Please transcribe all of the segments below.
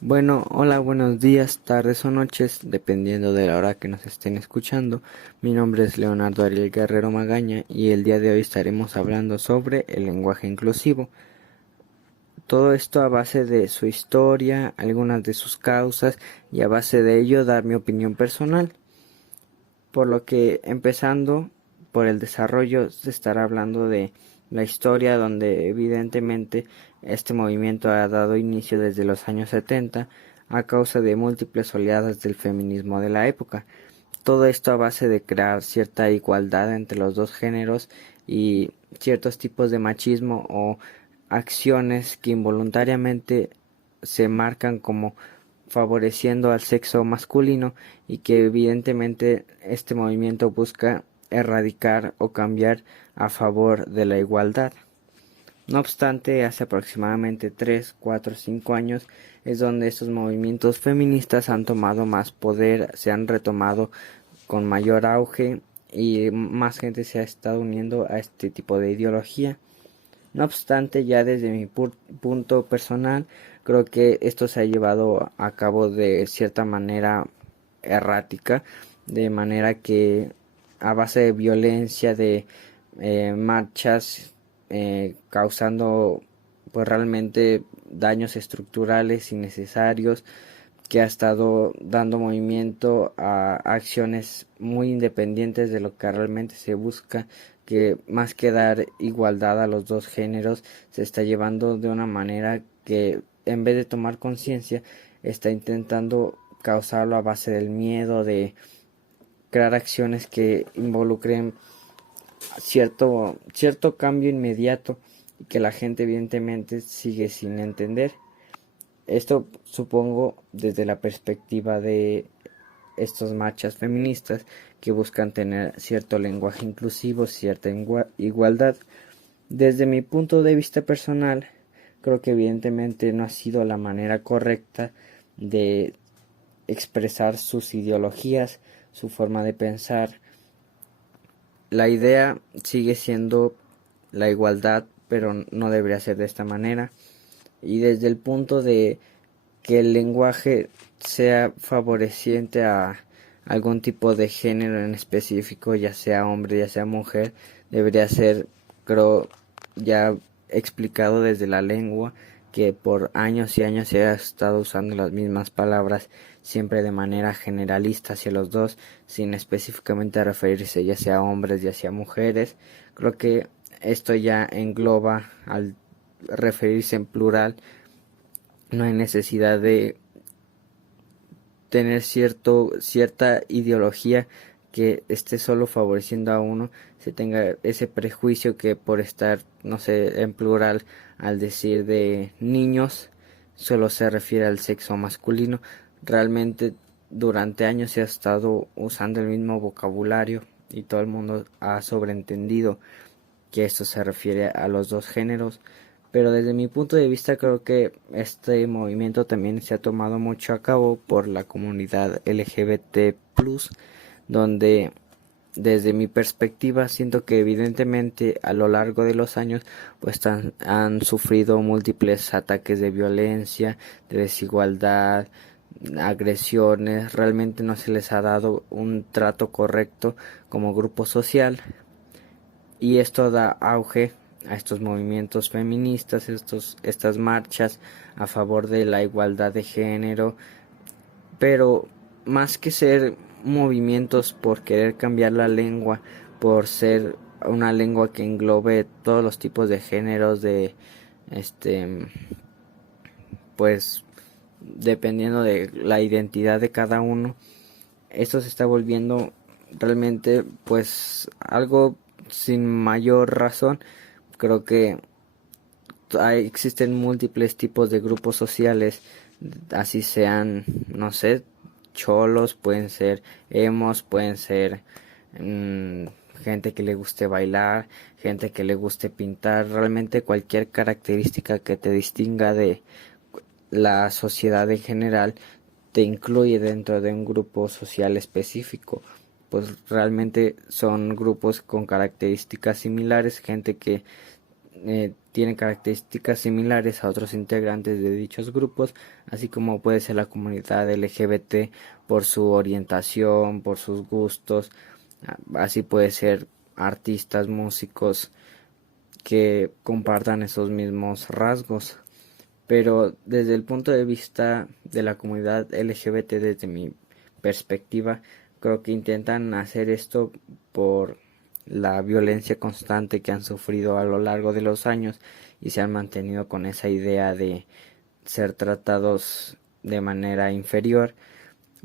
Bueno, hola, buenos días, tardes o noches, dependiendo de la hora que nos estén escuchando. Mi nombre es Leonardo Ariel Guerrero Magaña y el día de hoy estaremos hablando sobre el lenguaje inclusivo. Todo esto a base de su historia, algunas de sus causas y a base de ello dar mi opinión personal. Por lo que empezando por el desarrollo se estará hablando de la historia donde evidentemente este movimiento ha dado inicio desde los años 70 a causa de múltiples oleadas del feminismo de la época. Todo esto a base de crear cierta igualdad entre los dos géneros y ciertos tipos de machismo o acciones que involuntariamente se marcan como favoreciendo al sexo masculino y que evidentemente este movimiento busca erradicar o cambiar a favor de la igualdad. No obstante, hace aproximadamente 3, 4, 5 años es donde estos movimientos feministas han tomado más poder, se han retomado con mayor auge y más gente se ha estado uniendo a este tipo de ideología. No obstante, ya desde mi punto personal, creo que esto se ha llevado a cabo de cierta manera errática, de manera que a base de violencia, de marchas, causando pues realmente daños estructurales innecesarios, que ha estado dando movimiento a acciones muy independientes de lo que realmente se busca, que más que dar igualdad a los dos géneros se está llevando de una manera que en vez de tomar conciencia está intentando causarlo a base del miedo, de crear acciones que involucren cierto cambio inmediato y que la gente evidentemente sigue sin entender. Esto supongo desde la perspectiva de estos marchas feministas que buscan tener cierto lenguaje inclusivo, cierta igualdad. Desde mi punto de vista personal, creo que evidentemente no ha sido la manera correcta de expresar sus ideologías, su forma de pensar. La idea sigue siendo la igualdad, pero no debería ser de esta manera. Y desde el punto de que el lenguaje sea favoreciente a algún tipo de género en específico, ya sea hombre, ya sea mujer, debería ser, creo, ya explicado desde la lengua, que por años y años se ha estado usando las mismas palabras siempre de manera generalista hacia los dos, sin específicamente referirse ya sea a hombres, ya sea a mujeres. Creo que esto ya engloba al referirse en plural. No hay necesidad de tener cierta ideología que esté solo favoreciendo a uno, se tenga ese prejuicio que por estar, no sé, en plural, al decir de niños, solo se refiere al sexo masculino. Realmente durante años se ha estado usando el mismo vocabulario y todo el mundo ha sobreentendido que esto se refiere a los dos géneros, pero desde mi punto de vista creo que este movimiento también se ha tomado mucho a cabo por la comunidad LGBT+, donde desde mi perspectiva siento que evidentemente a lo largo de los años pues han sufrido múltiples ataques de violencia, de desigualdad, agresiones, realmente no se les ha dado un trato correcto como grupo social y esto da auge a estos movimientos feministas, estas marchas a favor de la igualdad de género, pero más que ser movimientos por querer cambiar la lengua, por ser una lengua que englobe todos los tipos de géneros de este pues dependiendo de la identidad de cada uno, esto se está volviendo realmente pues algo sin mayor razón. Creo que existen múltiples tipos de grupos sociales, así sean, no sé, cholos, pueden ser emos, pueden ser mmm, gente que le guste bailar, gente que le guste pintar, realmente cualquier característica que te distinga de la sociedad en general te incluye dentro de un grupo social específico, pues realmente son grupos con características similares, gente que tiene características similares a otros integrantes de dichos grupos, así como puede ser la comunidad LGBT por su orientación, por sus gustos, así puede ser artistas, músicos que compartan esos mismos rasgos. Pero desde el punto de vista de la comunidad LGBT, desde mi perspectiva, creo que intentan hacer esto por la violencia constante que han sufrido a lo largo de los años y se han mantenido con esa idea de ser tratados de manera inferior.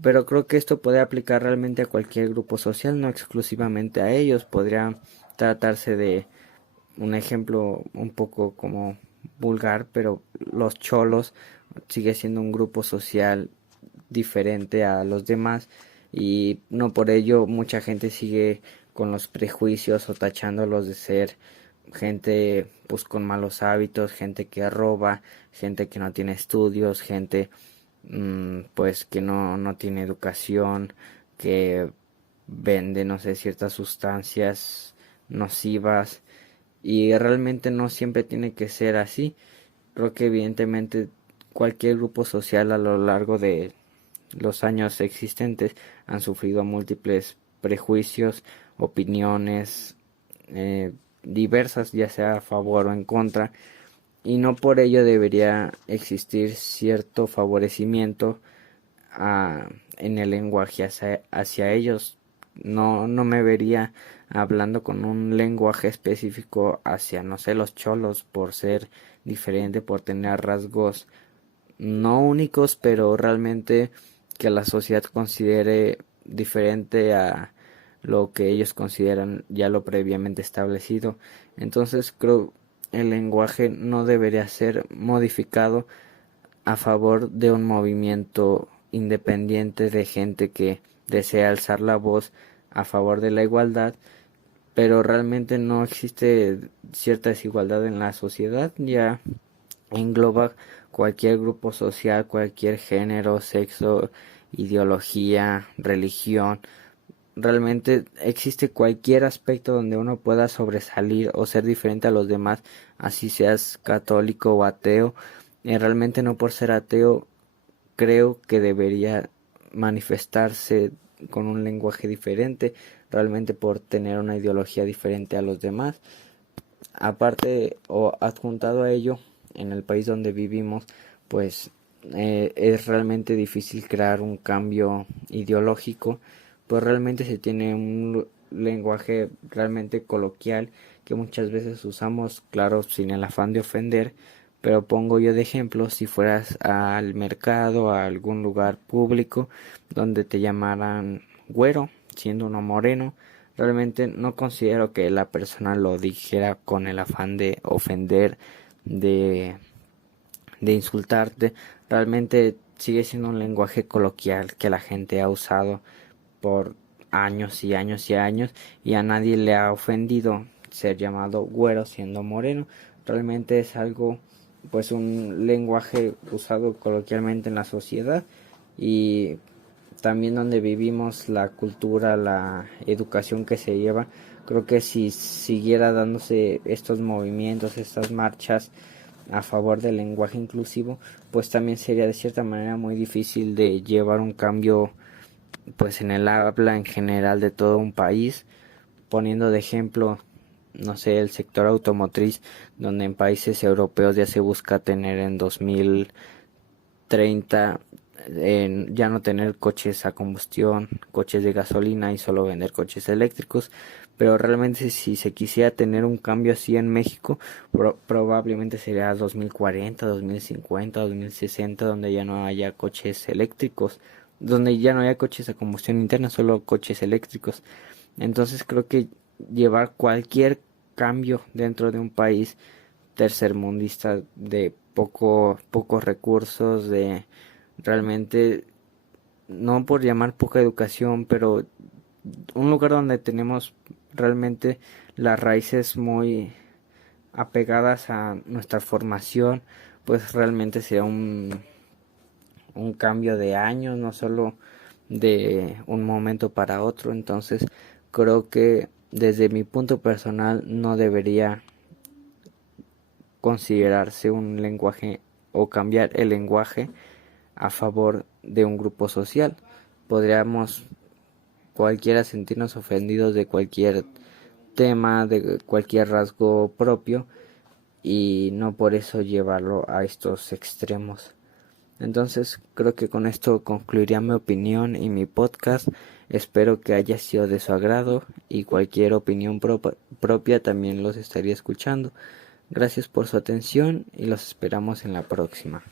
Pero creo que esto puede aplicar realmente a cualquier grupo social, no exclusivamente a ellos. Podría tratarse de un ejemplo un poco como vulgar, pero los cholos sigue siendo un grupo social diferente a los demás y no por ello mucha gente sigue con los prejuicios o tachándolos de ser gente pues con malos hábitos, gente que roba, gente que no tiene estudios, gente pues que no tiene educación, que vende no sé ciertas sustancias nocivas y realmente no siempre tiene que ser así. Creo que evidentemente cualquier grupo social a lo largo de los años existentes han sufrido múltiples prejuicios, opiniones diversas, ya sea a favor o en contra, y no por ello debería existir cierto favorecimiento en el lenguaje hacia ellos. No me vería hablando con un lenguaje específico hacia, no sé, los cholos por ser diferente, por tener rasgos no únicos, pero realmente que la sociedad considere diferente a lo que ellos consideran ya lo previamente establecido. Entonces creo el lenguaje no debería ser modificado a favor de un movimiento independiente de gente que desea alzar la voz a favor de la igualdad, pero realmente no existe cierta desigualdad en la sociedad, ya engloba cualquier grupo social, cualquier género, sexo, ideología, religión. Realmente existe cualquier aspecto donde uno pueda sobresalir o ser diferente a los demás, así seas católico o ateo. Realmente no por ser ateo creo que debería manifestarse con un lenguaje diferente, realmente por tener una ideología diferente a los demás. Aparte o adjuntado a ello, en el país donde vivimos, pues es realmente difícil crear un cambio ideológico, pues realmente se tiene un lenguaje realmente coloquial que muchas veces usamos, claro, sin el afán de ofender, pero pongo yo de ejemplo, si fueras al mercado, a algún lugar público donde te llamaran güero, siendo uno moreno, realmente no considero que la persona lo dijera con el afán de ofender, de, de insultarte. Realmente sigue siendo un lenguaje coloquial que la gente ha usado por años y años y años y a nadie le ha ofendido ser llamado güero siendo moreno. Realmente es algo, pues un lenguaje usado coloquialmente en la sociedad y también donde vivimos, la cultura, la educación que se lleva. Creo que si siguiera dándose estos movimientos, estas marchas a favor del lenguaje inclusivo, pues también sería de cierta manera muy difícil de llevar un cambio pues en el habla en general de todo un país, poniendo de ejemplo, no sé, el sector automotriz, donde en países europeos ya se busca tener en 2030 ya no tener coches a combustión, coches de gasolina y solo vender coches eléctricos, pero realmente si se quisiera tener un cambio así en México, probablemente sería 2040, 2050, 2060, donde ya no haya coches eléctricos, donde ya no haya coches a combustión interna, solo coches eléctricos. Entonces creo que llevar cualquier cambio dentro de un país tercermundista de pocos recursos, de realmente, no por llamar poca educación, pero un lugar donde tenemos realmente las raíces muy apegadas a nuestra formación, pues realmente sea un cambio de años, no solo de un momento para otro. Entonces creo que desde mi punto personal no debería considerarse un lenguaje o cambiar el lenguaje a favor de un grupo social. Podríamos cualquiera sentirnos ofendidos de cualquier tema, de cualquier rasgo propio, y no por eso llevarlo a estos extremos. Entonces creo que con esto concluiría mi opinión y mi podcast. Espero que haya sido de su agrado, y cualquier opinión propia también los estaría escuchando. Gracias por su atención y los esperamos en la próxima.